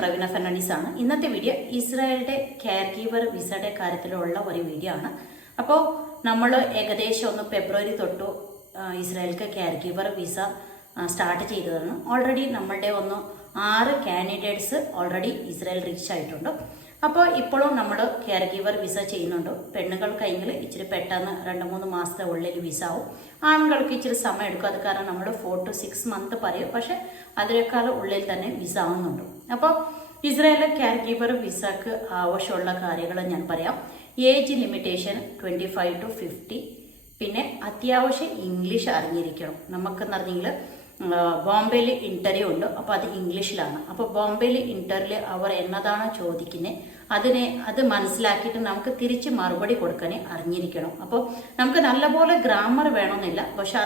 പ്രവീണ ഫെർണാണ്ടീസ് ആണ്. ഇന്നത്തെ വീഡിയോ ഇസ്രായേലിന്റെ കെയർ ഗീവർ വിസയുടെ കാര്യത്തിലുള്ള ഒരു വീഡിയോ ആണ്. അപ്പോൾ നമ്മൾ ഏകദേശം ഒന്ന് ഫെബ്രുവരി തൊട്ട് ഇസ്രായേലിക്ക് കെയർ ഗീവർ വിസ സ്റ്റാർട്ട് ചെയ്തതാണ്. ഓൾറെഡി നമ്മളുടെ 6 കാൻഡിഡേറ്റ്സ് ഓൾറെഡി ഇസ്രായേൽ റീച്ച് ആയിട്ടുണ്ട്. അപ്പോൾ ഇപ്പോഴും നമ്മൾ കെയർ ഗീവർ വിസ ചെയ്യുന്നുണ്ട്. പെണ്ണുങ്ങൾക്കെങ്കിൽ ഇച്ചിരി പെട്ടെന്ന് 2-3 മാസത്തെ ഉള്ളിൽ വിസ ആവും. ആണുങ്ങൾക്ക് ഇച്ചിരി സമയം എടുക്കും. അത് കാരണം നമ്മൾ 4 to 6 months പറയും, പക്ഷെ അതിനേക്കാൾ ഉള്ളിൽ തന്നെ വിസ ആവുന്നുണ്ട്. അപ്പോൾ ഇസ്രായേലിലെ കെയർ ഗീവർ വിസക്ക് ആവശ്യമുള്ള കാര്യങ്ങൾ ഞാൻ പറയാം. Age limitation 25 to 50. പിന്നെ അത്യാവശ്യം ഇംഗ്ലീഷ് അറിഞ്ഞിരിക്കണം. നമുക്കെന്ന് പറഞ്ഞെങ്കിൽ ബോംബെയിൽ ഇന്റർവ്യൂ ഉണ്ട്. അപ്പോൾ അത് ഇംഗ്ലീഷിലാണ്. അപ്പോൾ ബോംബെയിൽ ഇന്റർവ്യൂവിൽ അവർ എന്നതാണോ ചോദിക്കുന്നത് അത് മനസ്സിലാക്കിയിട്ട് നമുക്ക് തിരിച്ച് മറുപടി കൊടുക്കാൻ അറിഞ്ഞിരിക്കണം. അപ്പോൾ നമുക്ക് നല്ലപോലെ ഗ്രാമർ വേണമെന്നില്ല, പക്ഷെ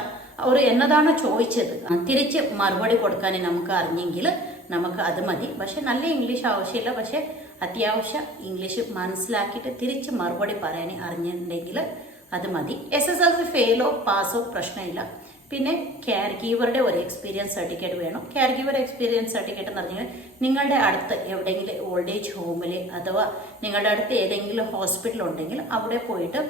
അവർ എന്നതാണോ ചോദിച്ചത് തിരിച്ച് മറുപടി കൊടുക്കാൻ നമുക്ക് അറിഞ്ഞെങ്കിൽ നമുക്ക് അത് മതി. പക്ഷെ നല്ല ഇംഗ്ലീഷ് ആവശ്യമില്ല, പക്ഷെ അത്യാവശ്യം ഇംഗ്ലീഷ് മനസ്സിലാക്കിയിട്ട് തിരിച്ച് മറുപടി പറയാൻ അറിഞ്ഞിട്ടുണ്ടെങ്കിൽ അത് മതി. SSLC ഫെയിലോ പാസോ പ്രശ്നമില്ല. പിന്നെ കെയർ ഗീവറുടെ ഒരു എക്സ്പീരിയൻസ് സർട്ടിഫിക്കറ്റ് വേണം. കെയർ ഗീവർ എക്സ്പീരിയൻസ് സർട്ടിഫിക്കറ്റ് എന്ന് പറഞ്ഞാൽ നിങ്ങളുടെ അടുത്ത് എവിടെയെങ്കിലും ഓൾഡ് ഏജ് ഹോമിൽ അഥവാ നിങ്ങളുടെ അടുത്ത് ഏതെങ്കിലും ഹോസ്പിറ്റൽ ഉണ്ടെങ്കിൽ അവിടെ പോയിട്ട്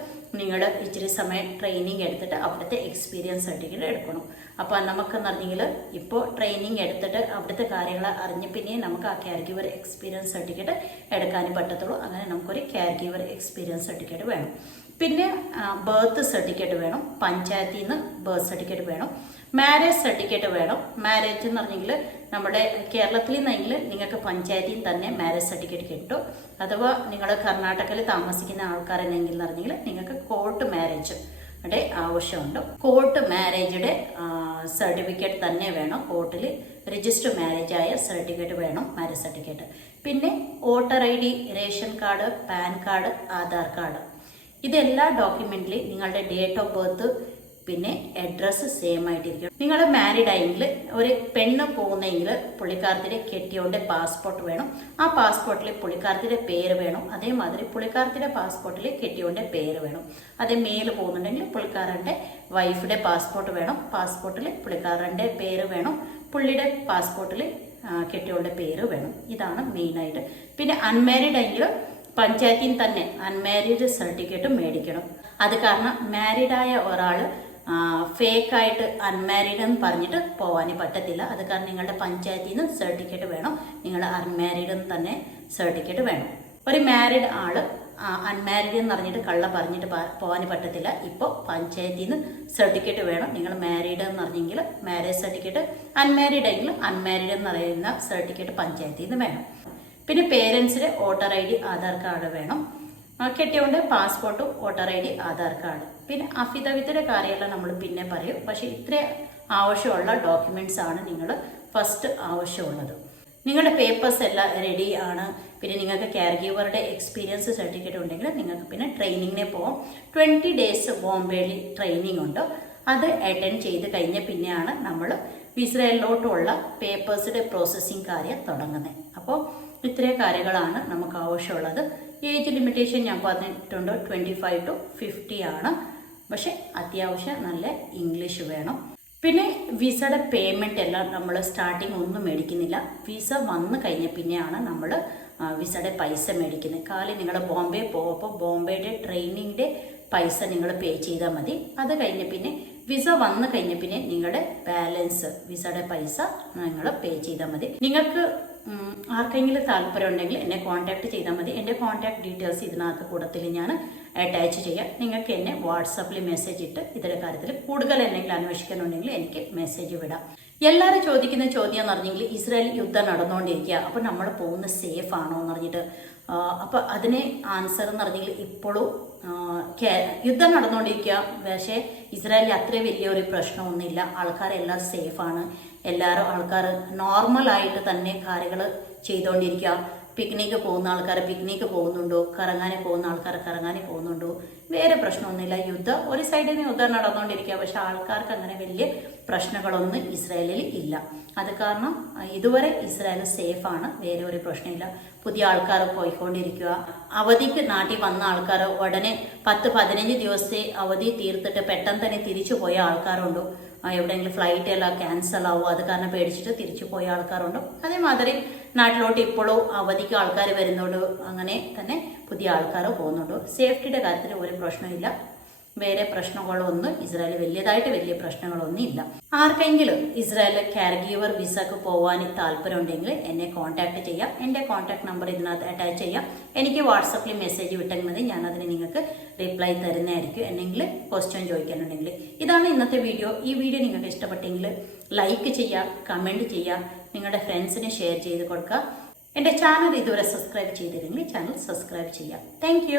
നിങ്ങൾ ഇച്ചിരി സമയം ട്രെയിനിങ് എടുത്തിട്ട് അവിടുത്തെ എക്സ്പീരിയൻസ് സർട്ടിഫിക്കറ്റ് എടുക്കണം. അപ്പോൾ നമുക്കെന്ന് പറഞ്ഞെങ്കിൽ ഇപ്പോൾ ട്രെയിനിങ് എടുത്തിട്ട് അവിടുത്തെ കാര്യങ്ങൾ അറിഞ്ഞ് പിന്നെ നമുക്ക് ആ കെയർ ഗീവർ എക്സ്പീരിയൻസ് സർട്ടിഫിക്കറ്റ് എടുക്കാനും പറ്റത്തുള്ളൂ. അങ്ങനെ നമുക്കൊരു കെയർ ഗീവർ എക്സ്പീരിയൻസ് സർട്ടിഫിക്കറ്റ് വേണം. പിന്നെ ബർത്ത് സർട്ടിഫിക്കറ്റ് വേണം. പഞ്ചായത്തിൽ നിന്ന് ബർത്ത് സർട്ടിഫിക്കറ്റ് വേണം. മാരേജ് സർട്ടിഫിക്കറ്റ് വേണം. മാരേജ് എന്ന് പറഞ്ഞെങ്കിൽ നമ്മുടെ കേരളത്തിൽ നിന്നെങ്കിൽ നിങ്ങൾക്ക് പഞ്ചായത്തിൽ തന്നെ മാരേജ് സർട്ടിഫിക്കറ്റ് കിട്ടും. അഥവാ നിങ്ങൾ കർണാടകയിൽ താമസിക്കുന്ന ആൾക്കാരെന്നെങ്കിൽ എന്ന് പറഞ്ഞെങ്കിൽ നിങ്ങൾക്ക് കോർട്ട് മാരേജ് ആവശ്യമുണ്ട്. കോർട്ട് മാരേജിന്റെ സർട്ടിഫിക്കറ്റ് തന്നെ വേണം. കോർട്ടിൽ രജിസ്റ്റർ മാരേജ് ആയ സർട്ടിഫിക്കറ്റ് വേണം, മാരേജ് സർട്ടിഫിക്കറ്റ്. പിന്നെ voter ID, ration card, pan card, Aadhaar card, ഇതെല്ലാ ഡോക്യുമെന്റിൽ നിങ്ങളുടെ ഡേറ്റ് ഓഫ് ബർത്ത് പിന്നെ അഡ്രസ്സ് സെയിം ആയിട്ടിരിക്കും. നിങ്ങൾ മാരീഡ് ആയെങ്കിൽ ഒരു പെണ്ണ് പോകുന്നെങ്കിൽ പുള്ളിക്കാരത്തിൻ്റെ കെട്ടിയോന്റെ പാസ്പോർട്ട് വേണം. ആ പാസ്പോർട്ടിൽ പുള്ളിക്കാരത്തിൻ്റെ പേര് വേണം. അതേമാതിരി പുള്ളിക്കാരത്തിൻ്റെ പാസ്പോർട്ടിൽ കെട്ടിയോന്റെ പേര് വേണം. അതേ മേല് പോകുന്നുണ്ടെങ്കിൽ പുള്ളിക്കാരൻ്റെ വൈഫിന്റെ പാസ്പോർട്ട് വേണം. പാസ്പോർട്ടിൽ പുള്ളിക്കാരൻ്റെ പേര് വേണം. പുള്ളിയുടെ പാസ്പോർട്ടിൽ കെട്ടിയോന്റെ പേര് വേണം. ഇതാണ് മെയിനായിട്ട്. പിന്നെ അൺമാരീഡ് ആയെങ്കിൽ പഞ്ചായത്തിൽ തന്നെ അൺമാരീഡ് സർട്ടിഫിക്കറ്റ് മേടിക്കണം. അത് കാരണം മാരീഡായ ഒരാൾ ഫേക്കായിട്ട് അൺമാരീഡ് എന്ന് പറഞ്ഞിട്ട് പോകാൻ പറ്റത്തില്ല. അത് കാരണം നിങ്ങളുടെ പഞ്ചായത്തിൽ നിന്ന് സർട്ടിഫിക്കറ്റ് വേണം. നിങ്ങൾ അൺമാരീഡ് എന്ന് തന്നെ സർട്ടിഫിക്കറ്റ് വേണം. ഒരു മാരീഡ് ആള് അൺമാരീഡ് എന്ന് പറഞ്ഞിട്ട് കള്ള പറഞ്ഞിട്ട് പോകാൻ പറ്റത്തില്ല. ഇപ്പോൾ പഞ്ചായത്തിൽ നിന്ന് സർട്ടിഫിക്കറ്റ് വേണം. നിങ്ങൾ മാരീഡ് എന്ന് പറഞ്ഞെങ്കിൽ മാരേജ് സർട്ടിഫിക്കറ്റ്, അൺമാരീഡ് എങ്കിൽ അൺമാരീഡ് എന്ന് പറയുന്ന സർട്ടിഫിക്കറ്റ് പഞ്ചായത്തിൽ നിന്ന് വേണം. പിന്നെ പേരൻസിന്റെ വോട്ടർ ID, ആധാർ കാർഡ് വേണം. കെട്ടിയോണ്ട് പാസ്പോർട്ടും വോട്ടർ ID, ആധാർ കാർഡ്. പിന്നെ അഫിഡവിറ്റിന്റെ കാര്യമെല്ലാം നമ്മൾ പിന്നെ പറയും. പക്ഷെ ഇത്ര ആവശ്യമുള്ള ഡോക്യുമെന്റ്സ് ആണ് നിങ്ങൾ ഫസ്റ്റ് ആവശ്യമുള്ളത്. നിങ്ങളുടെ പേപ്പേഴ്സ് എല്ലാം റെഡി ആണ്. പിന്നെ നിങ്ങൾക്ക് കെയർ ഗീവറുടെ എക്സ്പീരിയൻസ് സർട്ടിഫിക്കറ്റ് ഉണ്ടെങ്കിൽ നിങ്ങൾക്ക് പിന്നെ ട്രെയിനിങ്ങിനെ പോകാം. 20 days ബോംബെയിൽ ട്രെയിനിങ് ഉണ്ട്. അത് അറ്റൻഡ് ചെയ്ത് കഴിഞ്ഞ പിന്നെയാണ് നമ്മൾ ഇസ്രായേലിലോട്ടുള്ള പേപ്പേഴ്സിന്റെ പ്രോസസ്സിങ് കാര്യം തുടങ്ങുന്നത്. അപ്പോൾ ഇത്രയും കാര്യങ്ങളാണ് നമുക്ക് ആവശ്യമുള്ളത്. ഏജ് ലിമിറ്റേഷൻ ഞാൻ പറഞ്ഞിട്ടുണ്ട് 25 to 50 ആണ്. പക്ഷെ അത്യാവശ്യം നല്ല ഇംഗ്ലീഷ് വേണം. പിന്നെ വിസയുടെ പേയ്മെന്റ് എല്ലാം നമ്മൾ സ്റ്റാർട്ടിങ് ഒന്നും മേടിക്കുന്നില്ല. വിസ വന്നു കഴിഞ്ഞ പിന്നെയാണ് നമ്മൾ വിസയുടെ പൈസ മേടിക്കുന്നത്. കാലം നിങ്ങൾ ബോംബെ പോകുമ്പോൾ ബോംബെയുടെ ട്രെയിനിങ്ങിന്റെ പൈസ നിങ്ങൾ പേ ചെയ്താൽ മതി. അത് കഴിഞ്ഞ പിന്നെ വിസ വന്നു കഴിഞ്ഞ പിന്നെ നിങ്ങളുടെ ബാലൻസ് വിസയുടെ പൈസ നിങ്ങൾ പേ ചെയ്താൽ മതി. നിങ്ങൾക്ക് ആർക്കെങ്കിലും താല്പര്യം ഉണ്ടെങ്കിൽ എന്നെ കോൺടാക്ട് ചെയ്താൽ മതി. എൻ്റെ കോൺടാക്ട് ഡീറ്റെയിൽസ് ഇതിനകത്ത് കൂടത്തിൽ ഞാൻ അറ്റാച്ച് ചെയ്യാം. നിങ്ങൾക്ക് എന്നെ വാട്സാപ്പിൽ മെസ്സേജ് ഇട്ട് ഇതിൻ്റെ കാര്യത്തിൽ കൂടുതൽ എന്തെങ്കിലും അന്വേഷിക്കാനുണ്ടെങ്കിൽ എനിക്ക് മെസ്സേജ് വിടാം. എല്ലാവരും ചോദിക്കുന്ന ചോദ്യം എന്ന് പറഞ്ഞെങ്കിൽ ഇസ്രായേൽ യുദ്ധം നടന്നുകൊണ്ടിരിക്കുക, അപ്പോൾ നമ്മൾ പോകുന്നത് സേഫ് ആണോ എന്ന് പറഞ്ഞിട്ട്. അപ്പോൾ അതിന് ആൻസർ എന്ന് പറഞ്ഞെങ്കിൽ ഇപ്പോഴും യുദ്ധം നടന്നുകൊണ്ടിരിക്കുക. പക്ഷേ ഇസ്രായേലിൽ അത്ര വലിയൊരു പ്രശ്നമൊന്നുമില്ല. ആൾക്കാരെല്ലാവരും സേഫാണ്. ആൾക്കാർ നോർമലായിട്ട് തന്നെ കാര്യങ്ങൾ ചെയ്തുകൊണ്ടിരിക്കുക. പിക്നിക്ക് പോകുന്ന ആൾക്കാർ പിക്നിക്ക് പോകുന്നുണ്ടോ, കറങ്ങാൻ പോകുന്ന ആൾക്കാർ കറങ്ങാൻ പോകുന്നുണ്ടോ, വേറെ പ്രശ്നമൊന്നുമില്ല. ഒരു സൈഡിൽ നിന്ന് യുദ്ധം നടന്നുകൊണ്ടിരിക്കുക. പക്ഷെ ആൾക്കാർക്ക് അങ്ങനെ വലിയ പ്രശ്നങ്ങളൊന്നും ഇസ്രായേലിൽ ഇല്ല. അത് കാരണം ഇതുവരെ ഇസ്രായേൽ സേഫാണ്. വേറെ ഒരു പ്രശ്നമില്ല. പുതിയ ആൾക്കാർ പോയിക്കൊണ്ടിരിക്കുക. അവധിക്ക് നാട്ടിൽ വന്ന ആൾക്കാർ ഉടനെ 10-15 ദിവസത്തെ അവധി തീർത്തിട്ട് പെട്ടെന്ന് തന്നെ തിരിച്ചു പോയ ആൾക്കാരുണ്ട്. എവിടെയെങ്കിലും ഫ്ലൈറ്റ് എല്ലാം ക്യാൻസൽ ആവും, അത് കാരണം പേടിച്ചിട്ട് തിരിച്ചു പോയ ആൾക്കാരുണ്ട്. അതേമാതിരി നാട്ടിലോട്ട് ഇപ്പോഴും അവധിക്ക് ആൾക്കാർ വരുന്നുണ്ട്, അങ്ങനെ തന്നെ പുതിയ ആൾക്കാർ പോകുന്നുണ്ട്. സേഫ്റ്റിയുടെ കാര്യത്തിൽ ഒരു പ്രശ്നമില്ല, വേറെ പ്രശ്നങ്ങളൊന്നും ഇസ്രായേൽ വലിയ പ്രശ്നങ്ങളൊന്നും ഇല്ല. ആർക്കെങ്കിലും ഇസ്രായേൽ കെയർ ഗീവർ വിസക്ക് പോകാൻ താല്പര്യം ഉണ്ടെങ്കിൽ എന്നെ കോൺടാക്ട് ചെയ്യാം. എൻ്റെ കോൺടാക്ട് നമ്പർ ഇതിനകത്ത് അറ്റാച്ച് ചെയ്യാം. എനിക്ക് വാട്സപ്പിൽ മെസ്സേജ് വിട്ടെങ്കിൽ മതി, ഞാനതിന് നിങ്ങൾക്ക് റിപ്ലൈ തരുന്നതായിരിക്കും. എന്തെങ്കിലും ക്വസ്റ്റ്യൻ ചോദിക്കാനുണ്ടെങ്കിൽ. ഇതാണ് ഇന്നത്തെ വീഡിയോ. ഈ വീഡിയോ നിങ്ങൾക്ക് ഇഷ്ടപ്പെട്ടെങ്കിൽ ലൈക്ക് ചെയ്യുക, കമൻറ്റ് ചെയ്യുക, നിങ്ങളുടെ ഫ്രണ്ട്സിന് ഷെയർ ചെയ്ത് കൊടുക്കുക. എൻ്റെ ചാനൽ ഇതുവരെ സബ്സ്ക്രൈബ് ചെയ്തില്ലെങ്കിൽ ചാനൽ സബ്സ്ക്രൈബ് ചെയ്യാം. താങ്ക്